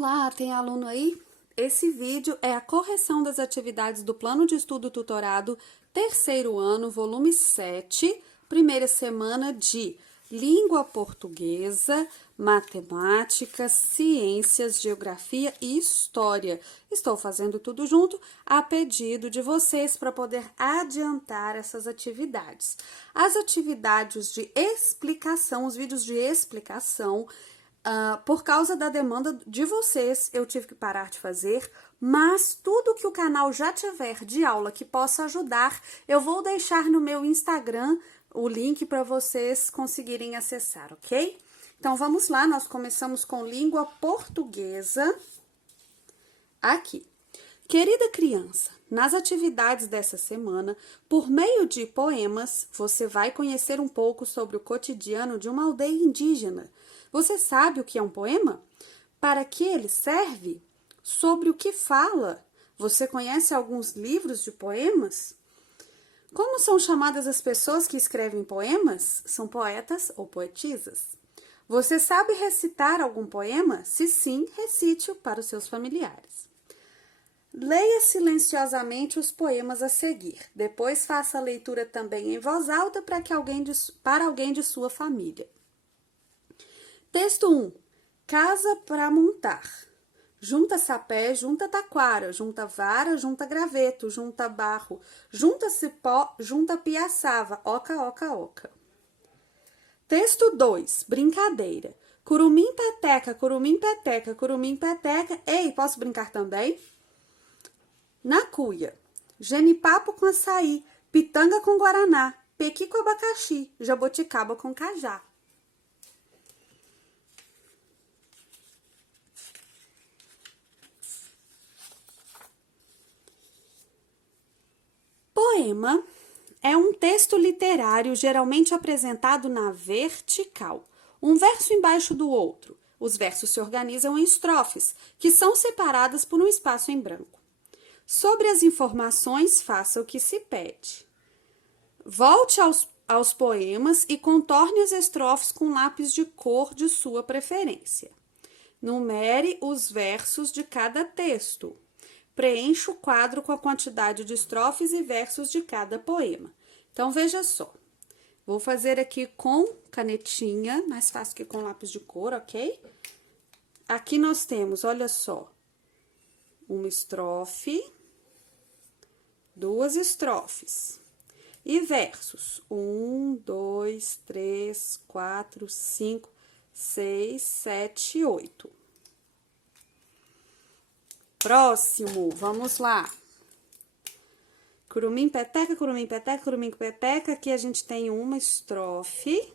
Olá, tem aluno aí? Esse vídeo é a correção das atividades do Plano de Estudo Tutorado, terceiro ano, volume 7, primeira semana de Língua Portuguesa, Matemática, Ciências, Geografia e História. Estou fazendo tudo junto a pedido de vocês para poder adiantar essas atividades. As atividades de explicação, os vídeos de explicação, por causa da demanda de vocês, eu tive que parar de fazer, mas tudo que o canal já tiver de aula que possa ajudar, eu vou deixar no meu Instagram o link para vocês conseguirem acessar, ok? Então, vamos lá, nós começamos com língua portuguesa. Aqui. Querida criança, nas atividades dessa semana, por meio de poemas, você vai conhecer um pouco sobre o cotidiano de uma aldeia indígena. Você sabe o que é um poema? Para que ele serve? Sobre o que fala? Você conhece alguns livros de poemas? Como são chamadas as pessoas que escrevem poemas? São poetas ou poetisas? Você sabe recitar algum poema? Se sim, recite-o para os seus familiares. Leia silenciosamente os poemas a seguir. Depois faça a leitura também em voz alta para alguém de sua família. Texto 1. Casa para montar. Junta sapé, junta taquara, junta vara, junta graveto, junta barro, junta cipó, junta piaçava, oca, oca, oca. Texto 2. Brincadeira. Curumim peteca, curumim peteca, curumim peteca. Ei, posso brincar também? Na cuia. Genipapo com açaí, pitanga com guaraná, pequi com abacaxi, jaboticaba com cajá. Poema é um texto literário geralmente apresentado na vertical, um verso embaixo do outro. Os versos se organizam em estrofes, que são separadas por um espaço em branco. Sobre as informações, faça o que se pede. Volte aos poemas e contorne as estrofes com lápis de cor de sua preferência. Numere os versos de cada texto. Preencha o quadro com a quantidade de estrofes e versos de cada poema. Então, veja só. Vou fazer aqui com canetinha, mais fácil que com lápis de cor, ok? Aqui nós temos, olha só, uma estrofe, duas estrofes. E versos. 1, 2, 3, 4, 5, 6, 7, 8. Próximo, vamos lá. Curumim peteca, curumim peteca, curumim peteca. Aqui a gente tem uma estrofe.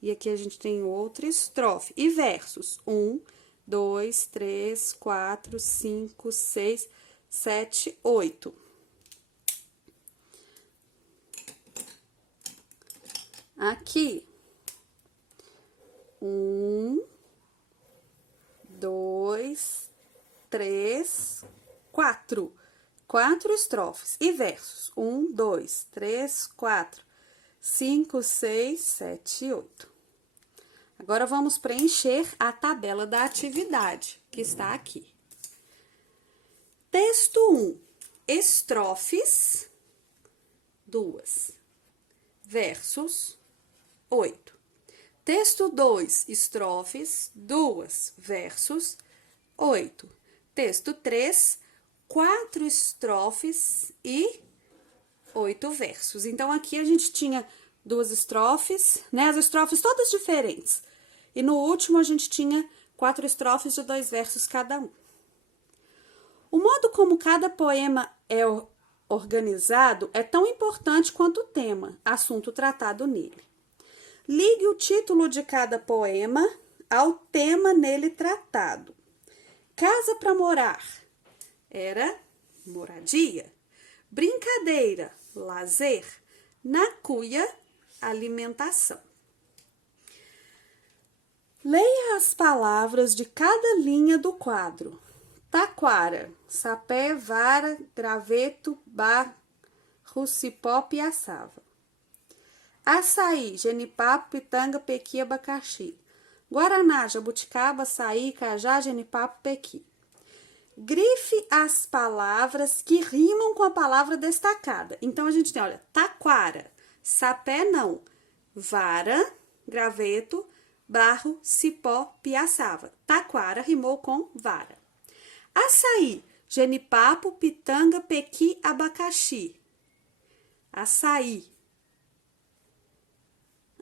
E aqui a gente tem outra estrofe. E versos. 1, 2, 3, 4, 5, 6, 7, 8. Aqui. 1, 2, 3, 4. 4 estrofes e versos. 1, 2, 3, 4, 5, 6, 7, 8. Agora, vamos preencher a tabela da atividade, que está aqui. Texto 1. Estrofes, 2. Versos, 8. Texto 2. Estrofes, 2. Versos, 8. Texto 3. 4 estrofes e 8 versos. Então, aqui a gente tinha 2 estrofes, né? As estrofes todas diferentes. E no último, a gente tinha 4 estrofes de 2 versos cada um. O modo como cada poema é organizado é tão importante quanto o tema, assunto tratado nele. Ligue o título de cada poema ao tema nele tratado. Casa para morar era moradia. Brincadeira, lazer. Na cuia, alimentação. Leia as palavras de cada linha do quadro. Taquara, sapé, vara, graveto, barro, cipó, piaçava. Açaí, genipapo, pitanga, pequi, abacaxi. Guaraná, jabuticaba, açaí, cajá, genipapo, pequi. Grife as palavras que rimam com a palavra destacada. Então, a gente tem, olha, taquara, sapé não, vara, graveto, barro, cipó, piaçava. Taquara rimou com vara. Açaí, genipapo, pitanga, pequi, abacaxi. Açaí.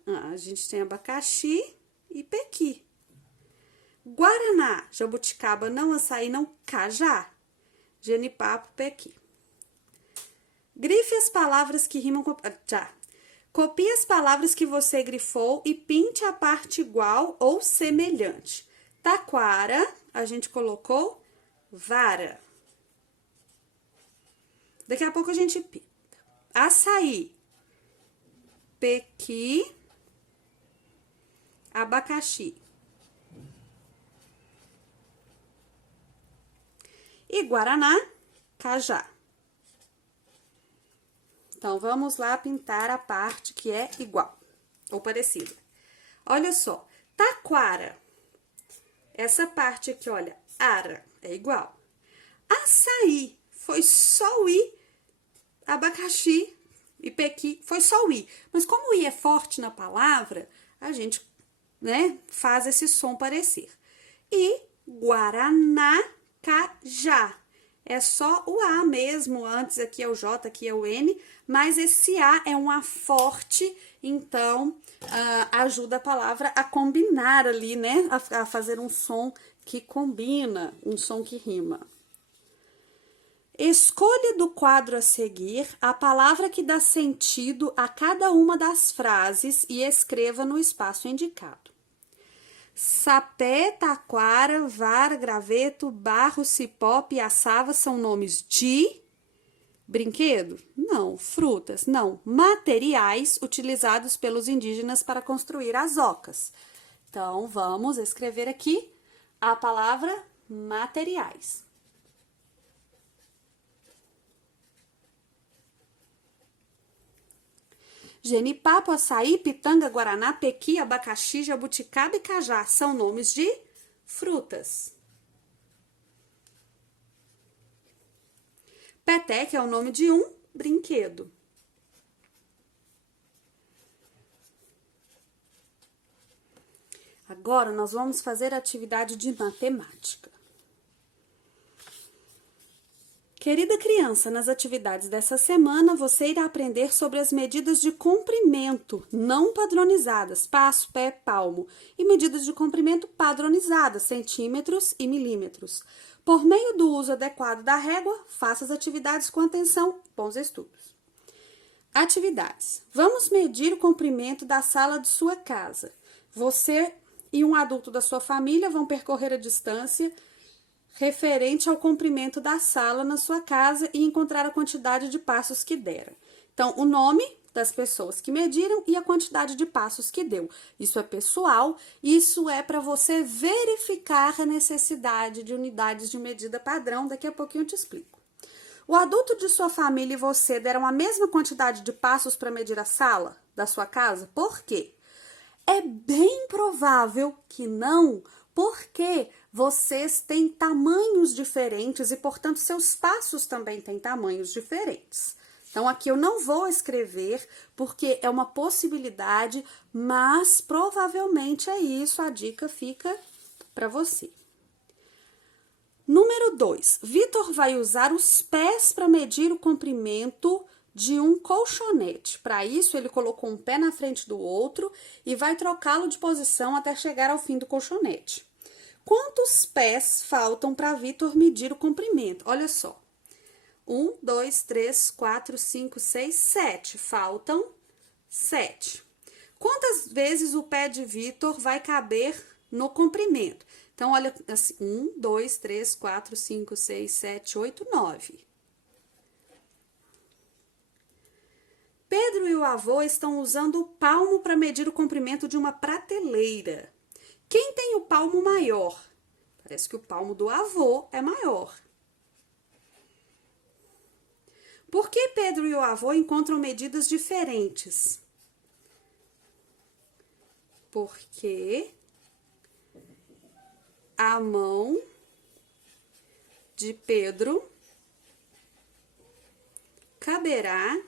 A gente tem abacaxi e pequi. Guaraná, jabuticaba, não, açaí, não, cajá. Genipapo, pequi. Grife as palavras que rimam com... Já. Copie as palavras que você grifou e pinte a parte igual ou semelhante. Taquara, a gente colocou vara. Daqui a pouco a gente pinta. Açaí, pequi, abacaxi. E guaraná, cajá. Então, vamos lá pintar a parte que é igual ou parecida. Olha só, taquara. Essa parte aqui, olha, ara, é igual. Açaí, foi só o i. Abacaxi e pequi, foi só o i. Mas como o i é forte na palavra, a gente, né, faz esse som parecer. E guaraná, cajá. É só o A mesmo, antes aqui é o J, aqui é o N, mas esse A é um A forte, então ajuda a palavra a combinar ali, né? A fazer um som que combina, um som que rima. Escolha do quadro a seguir a palavra que dá sentido a cada uma das frases e escreva no espaço indicado. Sapé, taquara, vara, graveto, barro, cipó, piaçava são nomes de brinquedo? Não. Frutas? Não. Materiais utilizados pelos indígenas para construir as ocas. Então, vamos escrever aqui a palavra materiais. Genipapo, açaí, pitanga, guaraná, pequi, abacaxi, jabuticaba e cajá são nomes de frutas. Peteca é o nome de um brinquedo. Agora, nós vamos fazer a atividade de matemática. Querida criança, nas atividades dessa semana, você irá aprender sobre as medidas de comprimento não padronizadas, passo, pé, palmo, e medidas de comprimento padronizadas, centímetros e milímetros. Por meio do uso adequado da régua, faça as atividades com atenção. Bons estudos. Atividades. Vamos medir o comprimento da sala de sua casa. Você e um adulto da sua família vão percorrer a distância referente ao comprimento da sala na sua casa e encontrar a quantidade de passos que deram. Então, o nome das pessoas que mediram e a quantidade de passos que deu. Isso é pessoal, isso é para você verificar a necessidade de unidades de medida padrão. Daqui a pouquinho eu te explico. O adulto de sua família e você deram a mesma quantidade de passos para medir a sala da sua casa? Por quê? É bem provável que não, porque vocês têm tamanhos diferentes e, portanto, seus passos também têm tamanhos diferentes. Então, aqui eu não vou escrever porque é uma possibilidade, mas provavelmente é isso, a dica fica para você. Número 2. Vitor vai usar os pés para medir o comprimento de um colchonete. Para isso, ele colocou um pé na frente do outro e vai trocá-lo de posição até chegar ao fim do colchonete. Quantos pés faltam para Vitor medir o comprimento? Olha só. 1, 2, 3, 4, 5, 6, 7. Faltam 7. Quantas vezes o pé de Vitor vai caber no comprimento? Então, olha assim, 1, 2, 3, 4, 5, 6, 7, 8, 9. Pedro e o avô estão usando o palmo para medir o comprimento de uma prateleira. Quem tem o palmo maior? Parece que o palmo do avô é maior. Por que Pedro e o avô encontram medidas diferentes? Porque a mão de Pedro caberá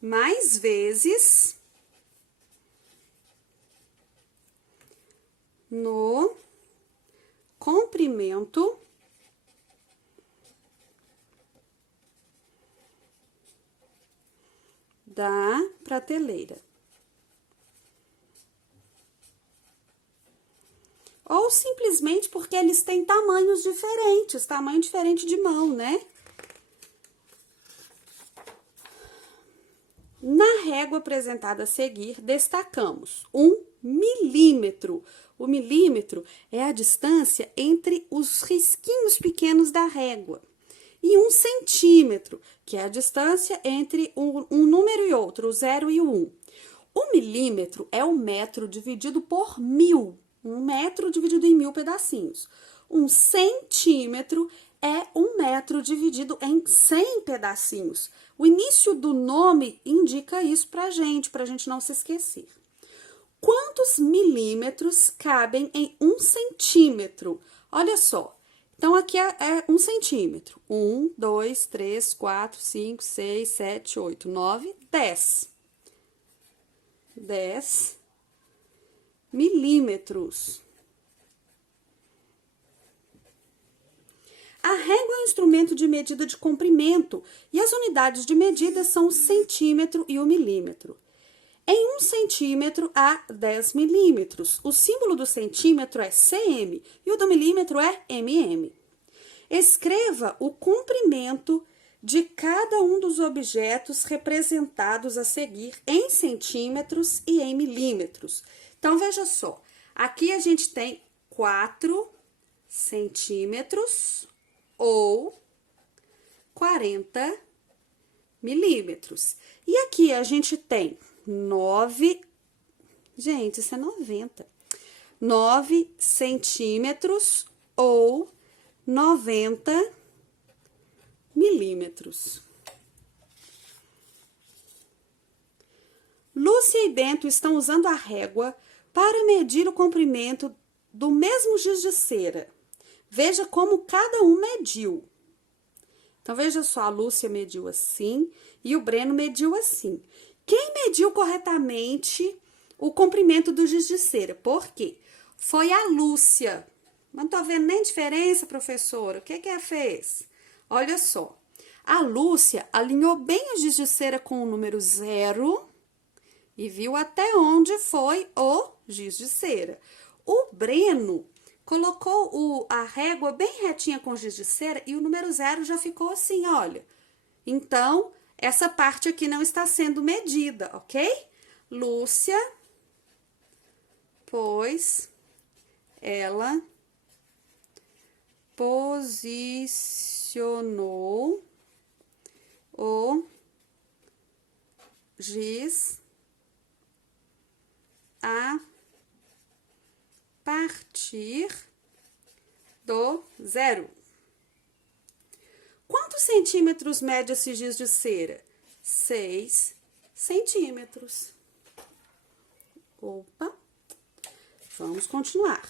mais vezes no comprimento da prateleira. Ou simplesmente porque eles têm tamanhos diferentes, tamanho diferente de mão, né? Na régua apresentada a seguir, destacamos 1 milímetro. O milímetro é a distância entre os risquinhos pequenos da régua. E 1 centímetro, que é a distância entre um número e outro, o 0 e o 1. O milímetro é o metro dividido por 1000. 1 metro dividido em 1000 pedacinhos. 1 centímetro é 1 metro dividido em 100 pedacinhos. O início do nome indica isso pra gente não se esquecer. Quantos milímetros cabem em 1 centímetro? Olha só. Então, aqui é 1 centímetro. 1, 2, 3, 4, 5, 6, 7, 8, 9, 10. 10 milímetros. A régua é um instrumento de medida de comprimento e as unidades de medida são o centímetro e o milímetro. Em 1 centímetro há 10 milímetros. O símbolo do centímetro é cm e o do milímetro é mm. Escreva o comprimento de cada um dos objetos representados a seguir em centímetros e em milímetros. Então, veja só, aqui a gente tem 4 centímetros ou 40 milímetros. E aqui a gente tem 9, gente, isso é 90. 9 centímetros ou 90 milímetros. Lúcia e Bento estão usando a régua para medir o comprimento do mesmo giz de cera. Veja como cada um mediu. Então, veja só, a Lúcia mediu assim e o Breno mediu assim. Quem mediu corretamente o comprimento do giz de cera? Por quê? Foi a Lúcia. Não tô vendo nem diferença, professora. O que ela fez? Olha só. A Lúcia alinhou bem o giz de cera com o número 0 e viu até onde foi o giz de cera. O Breno colocou a régua bem retinha com o giz de cera e o número 0 já ficou assim, olha. Então, essa parte aqui não está sendo medida, ok? Lúcia, pois ela posicionou o giz a partir do 0. Quantos centímetros mede esse giz de cera? 6 centímetros. Opa! Vamos continuar.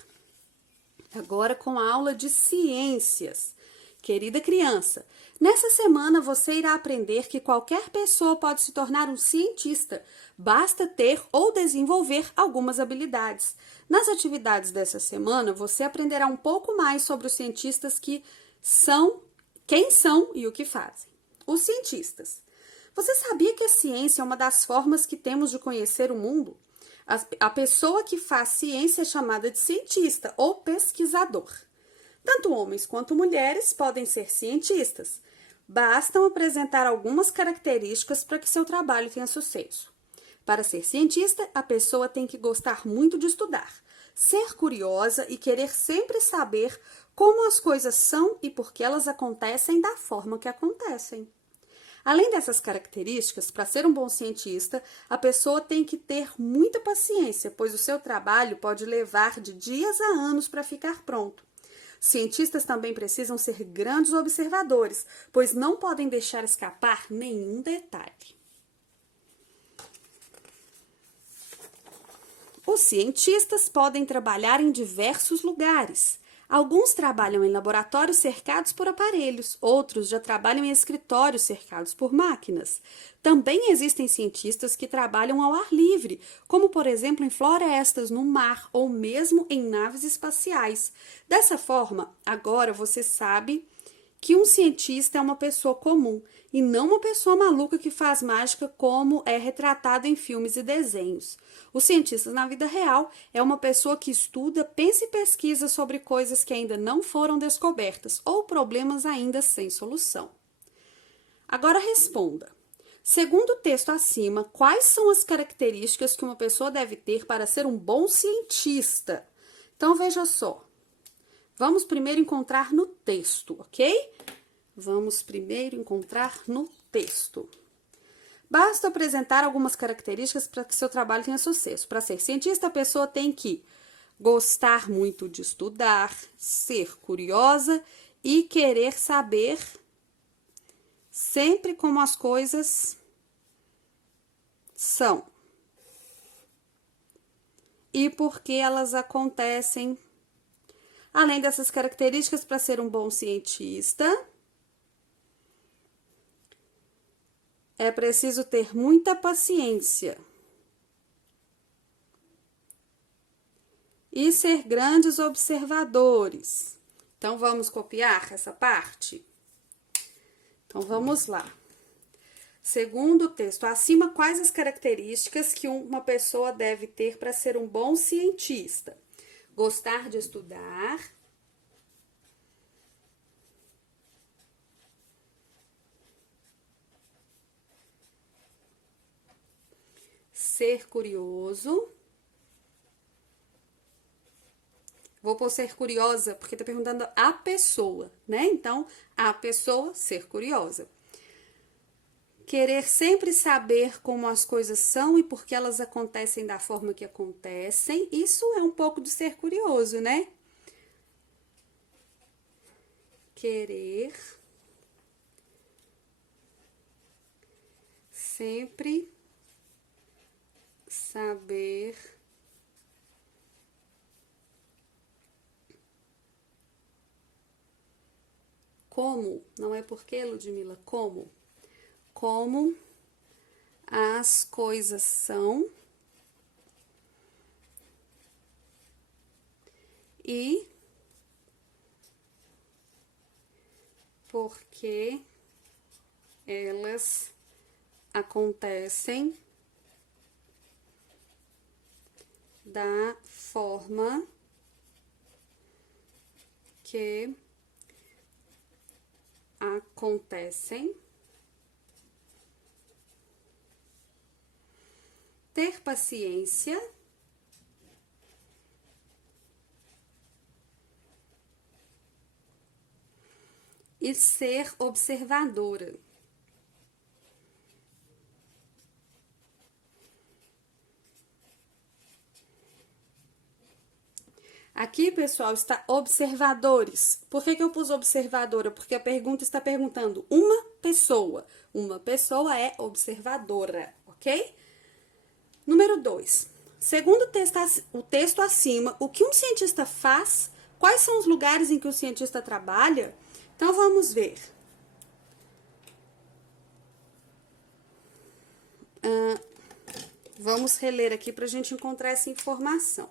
Agora com a aula de ciências. Querida criança, nessa semana você irá aprender que qualquer pessoa pode se tornar um cientista. Basta ter ou desenvolver algumas habilidades. Nas atividades dessa semana, você aprenderá um pouco mais sobre os cientistas quem são e o que fazem. Os cientistas. Você sabia que a ciência é uma das formas que temos de conhecer o mundo? A pessoa que faz ciência é chamada de cientista ou pesquisador. Tanto homens quanto mulheres podem ser cientistas. Bastam apresentar algumas características para que seu trabalho tenha sucesso. Para ser cientista, a pessoa tem que gostar muito de estudar, ser curiosa e querer sempre saber como as coisas são e por que elas acontecem da forma que acontecem. Além dessas características, para ser um bom cientista, a pessoa tem que ter muita paciência, pois o seu trabalho pode levar de dias a anos para ficar pronto. Cientistas também precisam ser grandes observadores, pois não podem deixar escapar nenhum detalhe. Os cientistas podem trabalhar em diversos lugares. Alguns trabalham em laboratórios cercados por aparelhos, outros já trabalham em escritórios cercados por máquinas. Também existem cientistas que trabalham ao ar livre, como por exemplo em florestas, no mar ou mesmo em naves espaciais. Dessa forma, agora você sabe que um cientista é uma pessoa comum e não uma pessoa maluca que faz mágica como é retratado em filmes e desenhos. Os cientistas na vida real é uma pessoa que estuda, pensa e pesquisa sobre coisas que ainda não foram descobertas ou problemas ainda sem solução. Agora responda. Segundo o texto acima, quais são as características que uma pessoa deve ter para ser um bom cientista? Então veja só. Vamos primeiro encontrar no texto, ok? Vamos primeiro encontrar no texto. Basta apresentar algumas características para que seu trabalho tenha sucesso. Para ser cientista, a pessoa tem que gostar muito de estudar, ser curiosa e querer saber sempre como as coisas são e por que elas acontecem. Além dessas características, para ser um bom cientista, é preciso ter muita paciência e ser grandes observadores. Então, vamos copiar essa parte? Então, vamos lá. Segundo o texto acima, quais as características que uma pessoa deve ter para ser um bom cientista? Gostar de estudar, ser curioso. Vou pôr ser curiosa, porque tá perguntando a pessoa, né? Então, a pessoa, ser curiosa. Querer sempre saber como as coisas são e por que elas acontecem da forma que acontecem. Isso é um pouco de ser curioso, né? Querer sempre saber como, não é porque, Ludmila, como as coisas são e porque elas acontecem da forma que acontecem. Ter paciência e ser observadora. Aqui, pessoal, está observadores. Por que eu pus observadora? Porque a pergunta está perguntando uma pessoa. Uma pessoa é observadora, ok? Número 2. Segundo o texto acima, o que um cientista faz? Quais são os lugares em que o cientista trabalha? Então, vamos ver. Vamos reler aqui para a gente encontrar essa informação.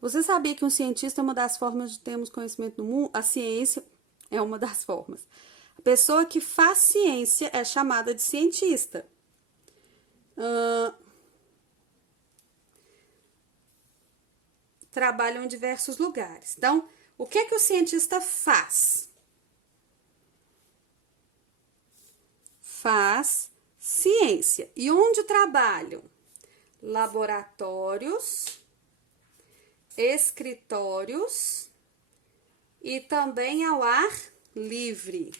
Você sabia que um cientista é uma das formas de termos conhecimento no mundo? A ciência é uma das formas. A pessoa que faz ciência é chamada de cientista. Trabalham em diversos lugares. Então, o que é que o cientista faz? Faz ciência. E onde trabalham? Laboratórios, escritórios e também ao ar livre.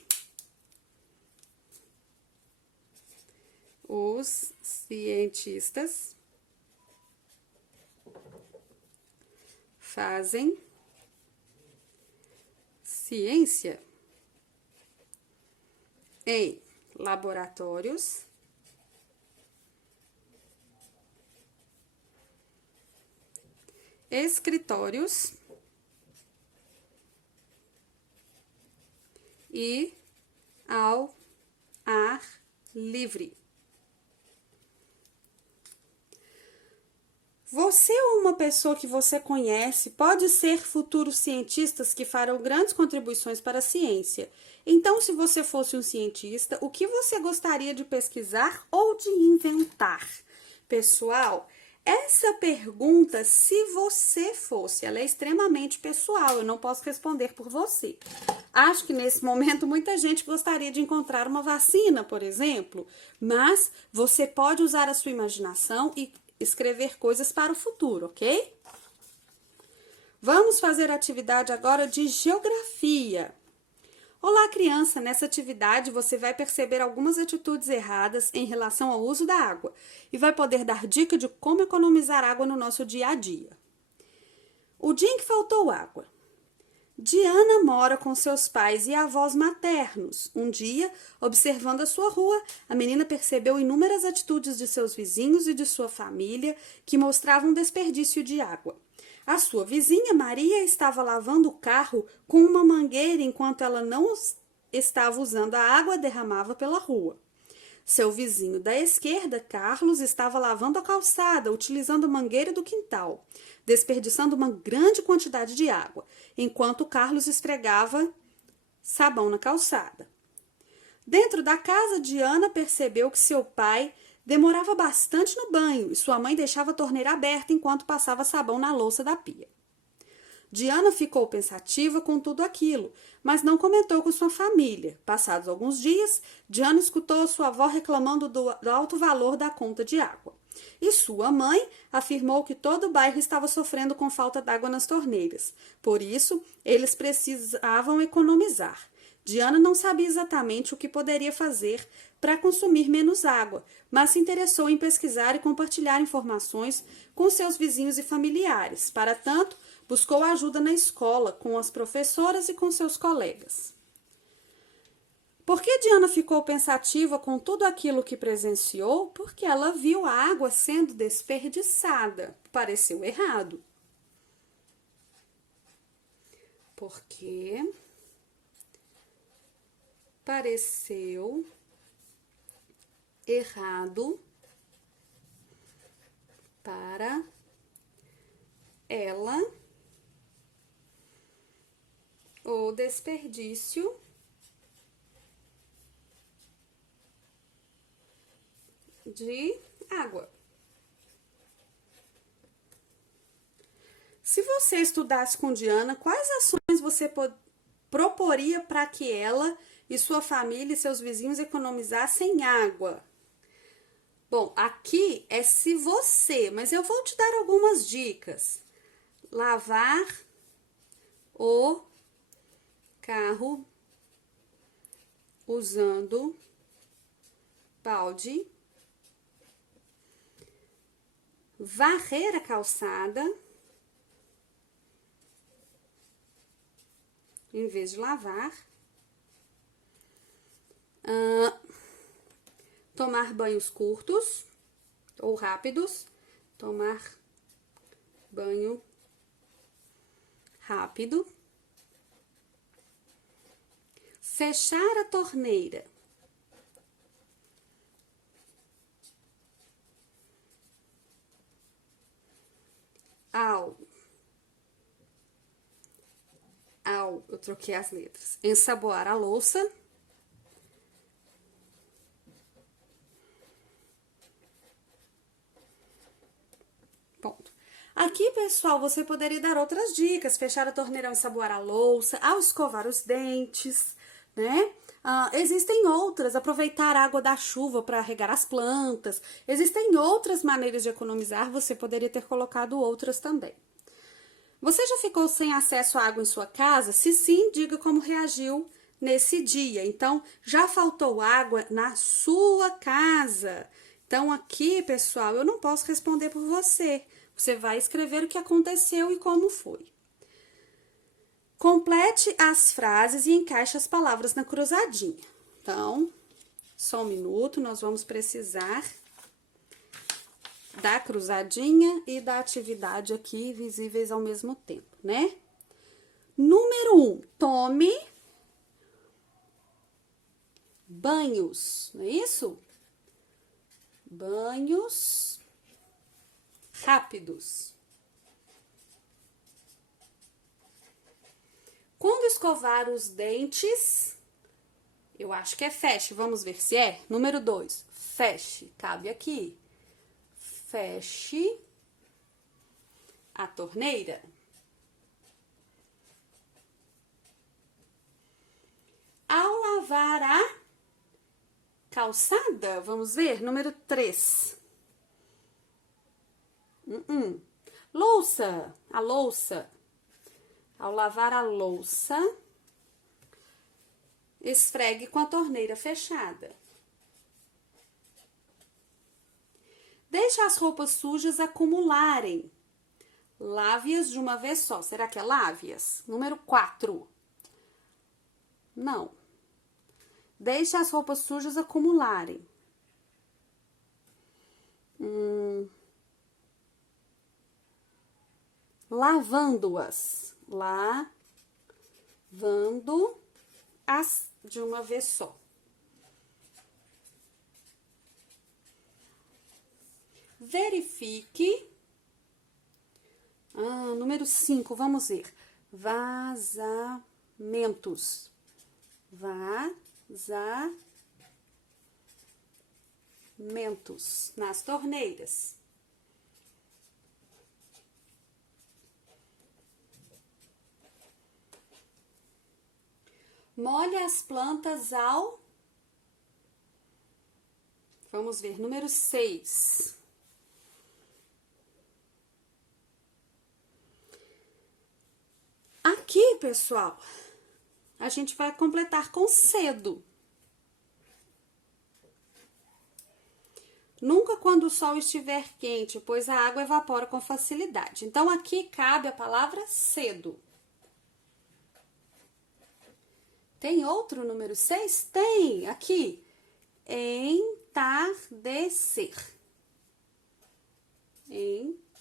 Os cientistas fazem ciência em laboratórios escritórios e ao ar livre. Você ou uma pessoa que você conhece pode ser futuros cientistas que farão grandes contribuições para a ciência. Então, se você fosse um cientista, o que você gostaria de pesquisar ou de inventar? Pessoal, essa pergunta, se você fosse, ela é extremamente pessoal, eu não posso responder por você. Acho que nesse momento muita gente gostaria de encontrar uma vacina, por exemplo, mas você pode usar a sua imaginação e escrever coisas para o futuro, ok? Vamos fazer a atividade agora de geografia. Olá, criança! Nessa atividade você vai perceber algumas atitudes erradas em relação ao uso da água e vai poder dar dica de como economizar água no nosso dia a dia. O dia em que faltou água. Diana mora com seus pais e avós maternos. Um dia, observando a sua rua, a menina percebeu inúmeras atitudes de seus vizinhos e de sua família que mostravam desperdício de água. A sua vizinha, Maria, estava lavando o carro com uma mangueira enquanto ela não estava usando a água derramava pela rua. Seu vizinho da esquerda, Carlos, estava lavando a calçada, utilizando a mangueira do quintal, desperdiçando uma grande quantidade de água, enquanto Carlos esfregava sabão na calçada. Dentro da casa, Diana percebeu que seu pai demorava bastante no banho e sua mãe deixava a torneira aberta enquanto passava sabão na louça da pia. Diana ficou pensativa com tudo aquilo, mas não comentou com sua família. Passados alguns dias, Diana escutou sua avó reclamando do alto valor da conta de água. E sua mãe afirmou que todo o bairro estava sofrendo com falta d'água nas torneiras. Por isso, eles precisavam economizar. Diana não sabia exatamente o que poderia fazer para consumir menos água, mas se interessou em pesquisar e compartilhar informações com seus vizinhos e familiares. Para tanto, buscou ajuda na escola, com as professoras e com seus colegas. Por que Diana ficou pensativa com tudo aquilo que presenciou? Porque ela viu a água sendo desperdiçada. Pareceu errado. Porque pareceu errado para ela o desperdício de água. Se você estudasse com Diana, quais ações você proporia para que ela e sua família e seus vizinhos economizassem água? Bom, aqui é se você, mas eu vou te dar algumas dicas. Lavar o carro usando balde, varrer a calçada em vez de lavar, tomar banhos curtos ou rápidos, tomar banho rápido, fechar a torneira, eu troquei as letras, ensaboar a louça, ponto. Aqui, pessoal, você poderia dar outras dicas, fechar a torneira ao ensaboar a louça, ao escovar os dentes, né? Existem outras, aproveitar a água da chuva para regar as plantas, existem outras maneiras de economizar, você poderia ter colocado outras também. Você já ficou sem acesso à água em sua casa? Se sim, diga como reagiu nesse dia. Então, já faltou água na sua casa? Então, aqui, pessoal, eu não posso responder por você. Você vai escrever o que aconteceu e como foi. Complete as frases e encaixe as palavras na cruzadinha. Então, só um minuto, nós vamos precisar da cruzadinha e da atividade aqui visíveis ao mesmo tempo, né? Número 1, tome banhos, não é isso? Banhos rápidos. Quando escovar os dentes, eu acho que é feche, vamos ver se é. Número 2, feche, cabe aqui. Feche a torneira. Ao lavar a calçada, vamos ver, número 3. Louça, a louça. Ao lavar a louça, esfregue com a torneira fechada. Deixe as roupas sujas acumularem. Lave-as de uma vez só. Será que é lave-as? Número 4. Não. Deixe as roupas sujas acumularem. Lavando-as. Lavando-as de uma vez só. Verifique. Número 5, vamos ver. Vazamentos. Vazamentos nas torneiras. Molhe as plantas ao... Vamos ver, número 6. Aqui, pessoal, a gente vai completar com cedo. Nunca quando o sol estiver quente, pois a água evapora com facilidade. Então, aqui cabe a palavra cedo. Tem outro número 6? Tem, aqui. Entardecer. Entardecer.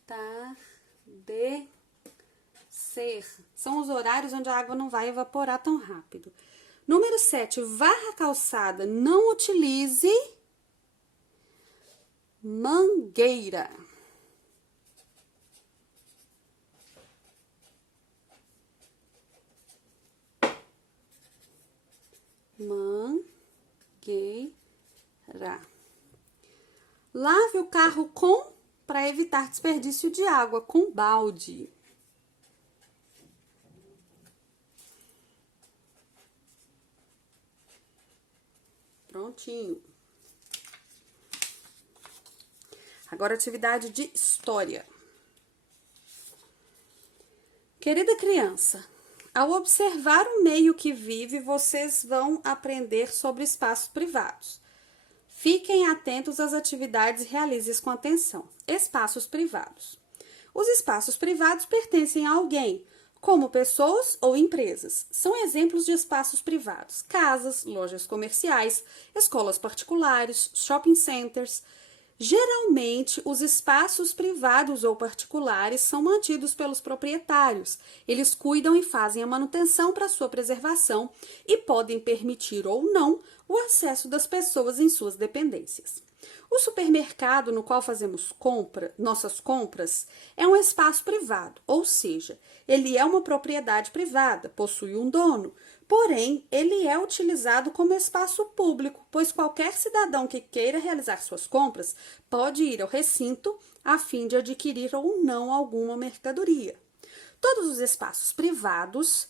Entardecer. São os horários onde a água não vai evaporar tão rápido. Número 7. Varra a calçada. Não utilize mangueira. Mangueira. Lave o carro para evitar desperdício de água, com balde. Prontinho. Agora, atividade de história. Querida criança, ao observar o meio que vive, vocês vão aprender sobre espaços privados. Fiquem atentos às atividades e realize-as com atenção. Espaços privados. Os espaços privados pertencem a alguém, como pessoas ou empresas. São exemplos de espaços privados: casas, lojas comerciais, escolas particulares, shopping centers. Geralmente, os espaços privados ou particulares são mantidos pelos proprietários. Eles cuidam e fazem a manutenção para sua preservação e podem permitir ou não o acesso das pessoas em suas dependências. O supermercado no qual fazemos nossas compras é um espaço privado, ou seja, ele é uma propriedade privada, possui um dono. Porém, ele é utilizado como espaço público, pois qualquer cidadão que queira realizar suas compras pode ir ao recinto a fim de adquirir ou não alguma mercadoria. Todos os espaços privados,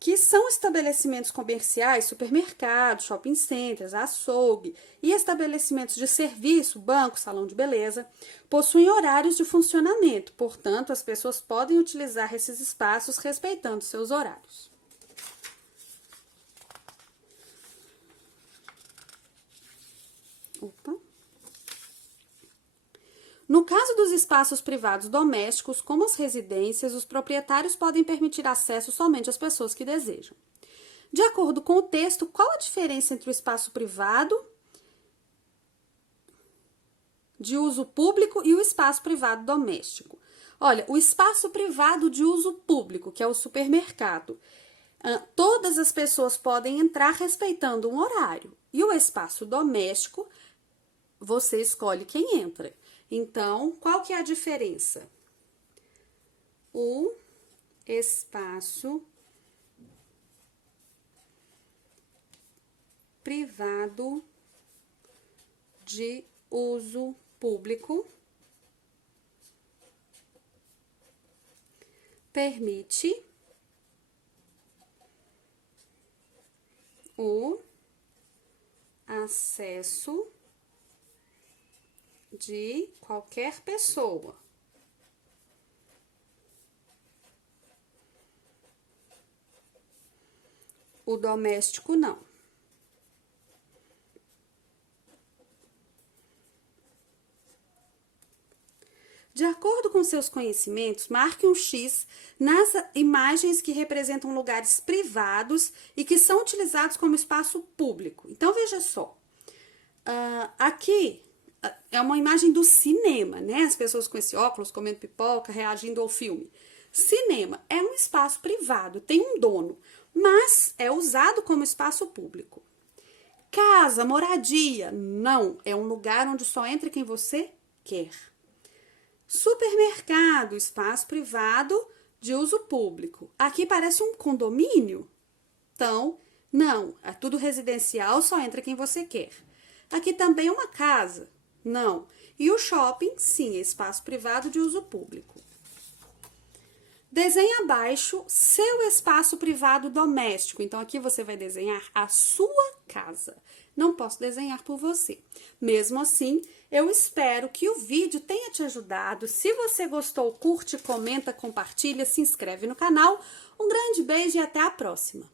que são estabelecimentos comerciais, supermercados, shopping centers, açougue e estabelecimentos de serviço, banco, salão de beleza, possuem horários de funcionamento. Portanto, as pessoas podem utilizar esses espaços respeitando seus horários. Opa. No caso dos espaços privados domésticos, como as residências, os proprietários podem permitir acesso somente às pessoas que desejam. De acordo com o texto, qual a diferença entre o espaço privado de uso público e o espaço privado doméstico? Olha, o espaço privado de uso público, que é o supermercado, todas as pessoas podem entrar respeitando um horário. E o espaço doméstico, você escolhe quem entra. Então, qual que é a diferença? O espaço privado de uso público permite o acesso de qualquer pessoa. O doméstico não. De acordo com seus conhecimentos, marque um X nas imagens que representam lugares privados e que são utilizados como espaço público. Então, veja só. Aqui é uma imagem do cinema, né? As pessoas com esse óculos, comendo pipoca, reagindo ao filme. Cinema é um espaço privado, tem um dono, mas é usado como espaço público. Casa, moradia, não. É um lugar onde só entra quem você quer. Supermercado, espaço privado de uso público. Aqui parece um condomínio? Então, não. É tudo residencial, só entra quem você quer. Aqui também é uma casa? Não. E o shopping, sim, é espaço privado de uso público. Desenhe abaixo seu espaço privado doméstico. Então, aqui você vai desenhar a sua casa. Não posso desenhar por você. Mesmo assim, eu espero que o vídeo tenha te ajudado. Se você gostou, curte, comenta, compartilha, se inscreve no canal. Um grande beijo e até a próxima!